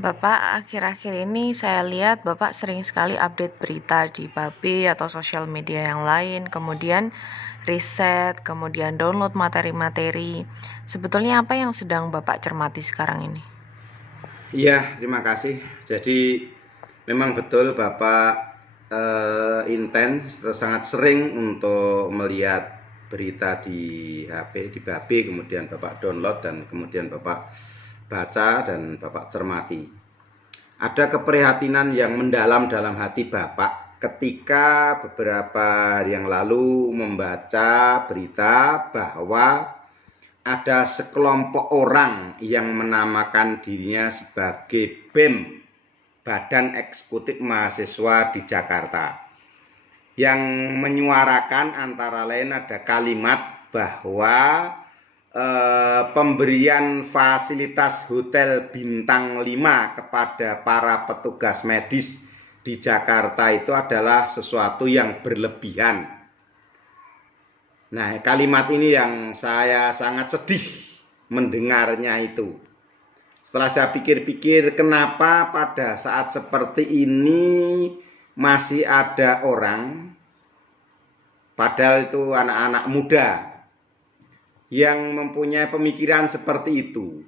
Bapak, akhir-akhir ini saya lihat Bapak sering sekali update berita di Babe atau sosial media yang lain, kemudian riset, kemudian download materi-materi. Sebetulnya apa yang sedang Bapak cermati sekarang ini? Iya, terima kasih. Jadi memang betul Bapak intens terus sangat sering untuk melihat berita di HP, di Babe, kemudian Bapak download dan kemudian Bapak baca dan Bapak cermati. Ada keprihatinan yang mendalam dalam hati Bapak ketika beberapa hari yang lalu membaca berita bahwa ada sekelompok orang yang menamakan dirinya sebagai BEM, Badan Eksekutif Mahasiswa di Jakarta, yang menyuarakan antara lain ada kalimat bahwa pemberian fasilitas hotel bintang 5 kepada para petugas medis di Jakarta itu adalah sesuatu yang berlebihan. Nah, kalimat ini yang saya sangat sedih mendengarnya itu. Setelah saya pikir-pikir, kenapa pada saat seperti ini masih ada orang, padahal itu anak-anak muda, yang mempunyai pemikiran seperti itu.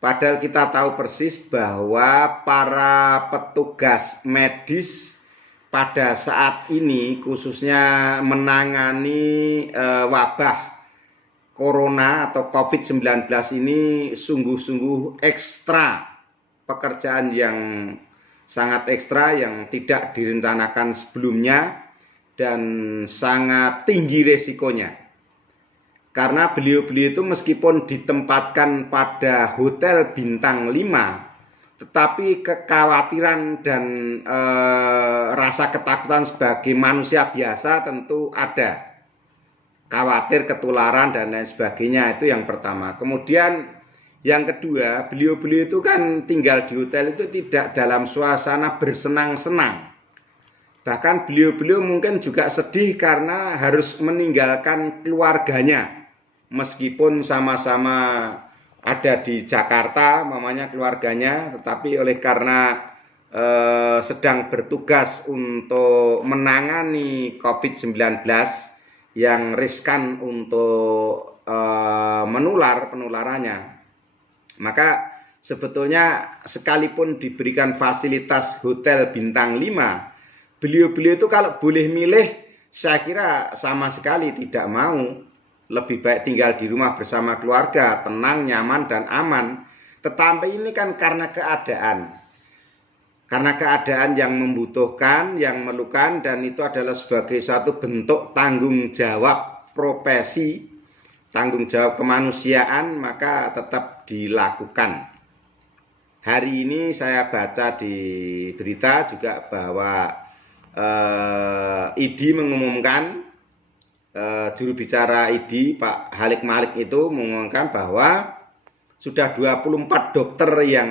Padahal kita tahu persis bahwa para petugas medis pada saat ini khususnya menangani wabah Corona atau COVID-19 ini sungguh-sungguh ekstra, pekerjaan yang sangat ekstra yang tidak direncanakan sebelumnya dan sangat tinggi resikonya. Karena beliau-beliau itu meskipun ditempatkan pada hotel bintang 5, tetapi kekhawatiran dan rasa ketakutan sebagai manusia biasa tentu ada. Khawatir ketularan dan lain sebagainya, itu yang pertama. Kemudian yang kedua, beliau-beliau itu kan tinggal di hotel itu tidak dalam suasana bersenang-senang. Bahkan beliau-beliau mungkin juga sedih karena harus meninggalkan keluarganya. Meskipun sama-sama ada di Jakarta, mamanya keluarganya, tetapi oleh karena sedang bertugas untuk menangani COVID-19 yang riskan untuk penularannya, maka sebetulnya sekalipun diberikan fasilitas hotel bintang 5, beliau-beliau itu kalau boleh milih, saya kira sama sekali tidak mau. Lebih baik tinggal di rumah bersama keluarga, tenang, nyaman, dan aman. Tetapi ini kan karena keadaan. Karena keadaan yang membutuhkan, yang memerlukan, dan itu adalah sebagai suatu bentuk tanggung jawab profesi, tanggung jawab kemanusiaan, maka tetap dilakukan. Hari ini saya baca di berita juga bahwa ID mengumumkan, juru bicara ID Pak Halik Malik itu mengumumkan bahwa sudah 24 dokter yang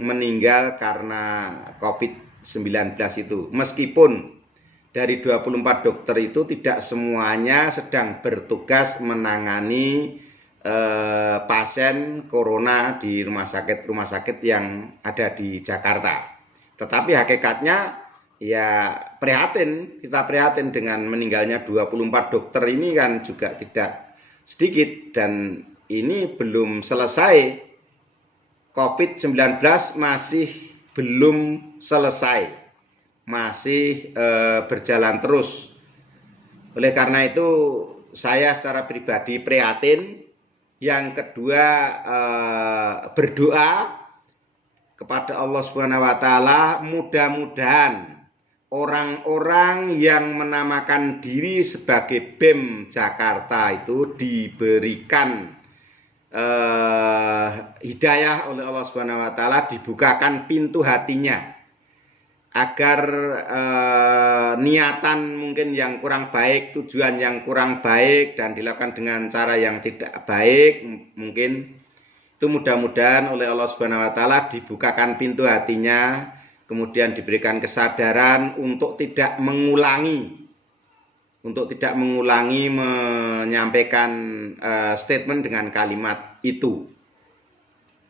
meninggal karena COVID-19 itu. Meskipun dari 24 dokter itu tidak semuanya sedang bertugas menangani pasien corona di rumah sakit yang ada di Jakarta. Tetapi hakikatnya ya kita prihatin dengan meninggalnya 24 dokter ini kan juga tidak sedikit, dan ini belum selesai. COVID-19 masih belum selesai, masih berjalan terus. Oleh karena itu saya secara pribadi prihatin. Yang kedua, berdoa kepada Allah Subhanahu wa taala, mudah-mudahan orang-orang yang menamakan diri sebagai BEM Jakarta itu diberikan hidayah oleh Allah Subhanahu wa taala, dibukakan pintu hatinya agar niatan mungkin yang kurang baik, tujuan yang kurang baik dan dilakukan dengan cara yang tidak baik, mungkin itu mudah-mudahan oleh Allah Subhanahu wa taala dibukakan pintu hatinya, kemudian diberikan kesadaran untuk tidak mengulangi menyampaikan statement dengan kalimat itu.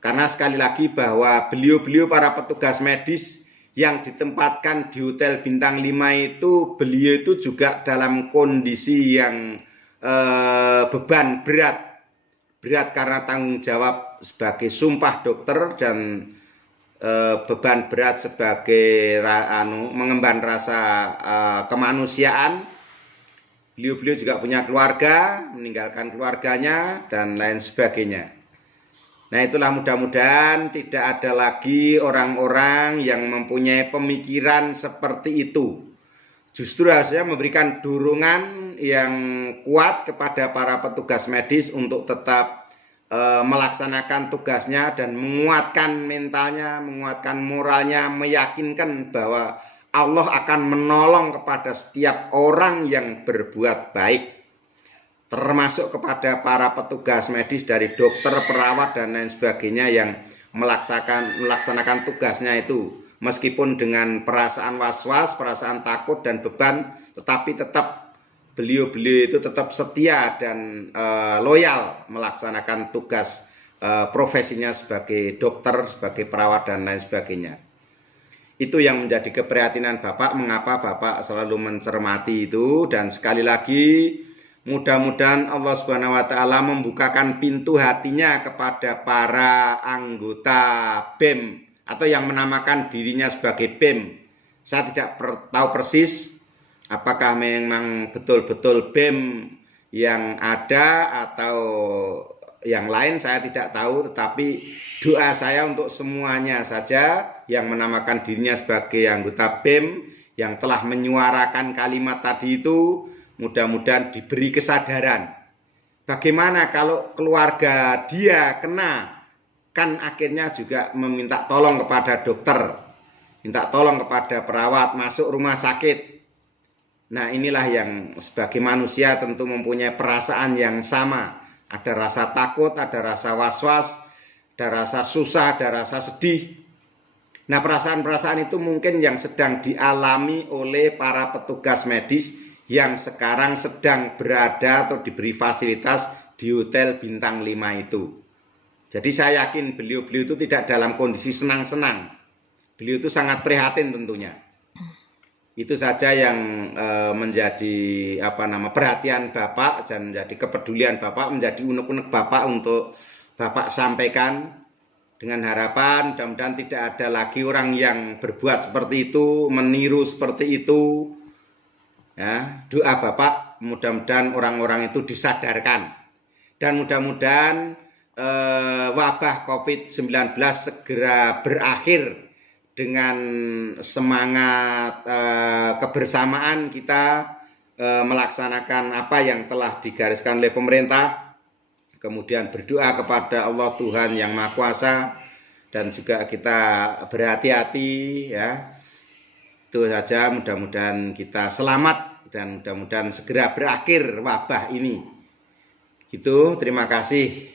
Karena sekali lagi bahwa beliau-beliau para petugas medis yang ditempatkan di Hotel Bintang 5 itu, beliau itu juga dalam kondisi yang beban berat karena tanggung jawab sebagai sumpah dokter dan beban berat sebagai mengemban rasa kemanusiaan. Beliau-beliau juga punya keluarga, meninggalkan keluarganya dan lain sebagainya. Nah, itulah mudah-mudahan tidak ada lagi orang-orang yang mempunyai pemikiran seperti itu. Justru harusnya memberikan dorongan yang kuat kepada para petugas medis untuk tetap melaksanakan tugasnya dan menguatkan mentalnya, menguatkan moralnya, meyakinkan bahwa Allah akan menolong kepada setiap orang yang berbuat baik, termasuk kepada para petugas medis dari dokter, perawat, dan lain sebagainya yang melaksanakan tugasnya itu. Meskipun dengan perasaan was-was, perasaan takut dan beban, tetapi tetap beliau-beliau itu tetap setia dan loyal melaksanakan tugas profesinya sebagai dokter, sebagai perawat, dan lain sebagainya. Itu yang menjadi keprihatinan Bapak, mengapa Bapak selalu mencermati itu. Dan sekali lagi, mudah-mudahan Allah Subhanahu wa Ta'ala membukakan pintu hatinya kepada para anggota BEM atau yang menamakan dirinya sebagai BEM. Saya tidak tahu persis apakah memang betul-betul BEM yang ada atau yang lain, saya tidak tahu, tetapi doa saya untuk semuanya saja yang menamakan dirinya sebagai anggota BEM yang telah menyuarakan kalimat tadi itu, mudah-mudahan diberi kesadaran. Bagaimana kalau keluarga dia kena, kan akhirnya juga meminta tolong kepada dokter, minta tolong kepada perawat, masuk rumah sakit. Nah, inilah yang sebagai manusia tentu mempunyai perasaan yang sama. Ada rasa takut, ada rasa was-was, ada rasa susah, ada rasa sedih. Nah, perasaan-perasaan itu mungkin yang sedang dialami oleh para petugas medis yang sekarang sedang berada atau diberi fasilitas di Hotel Bintang 5 itu. Jadi saya yakin beliau-beliau itu tidak dalam kondisi senang-senang. Beliau itu sangat prihatin tentunya. Itu saja yang menjadi perhatian Bapak dan menjadi kepedulian Bapak, menjadi unek-unek Bapak untuk Bapak sampaikan, dengan harapan mudah-mudahan tidak ada lagi orang yang berbuat seperti itu, meniru seperti itu. Ya, doa Bapak mudah-mudahan orang-orang itu disadarkan dan mudah-mudahan wabah COVID-19 segera berakhir dengan semangat kebersamaan kita melaksanakan apa yang telah digariskan oleh pemerintah, kemudian berdoa kepada Allah Tuhan yang Maha Kuasa, dan juga kita berhati-hati ya. Itu saja, mudah-mudahan kita selamat dan mudah-mudahan segera berakhir wabah ini. Gitu, terima kasih.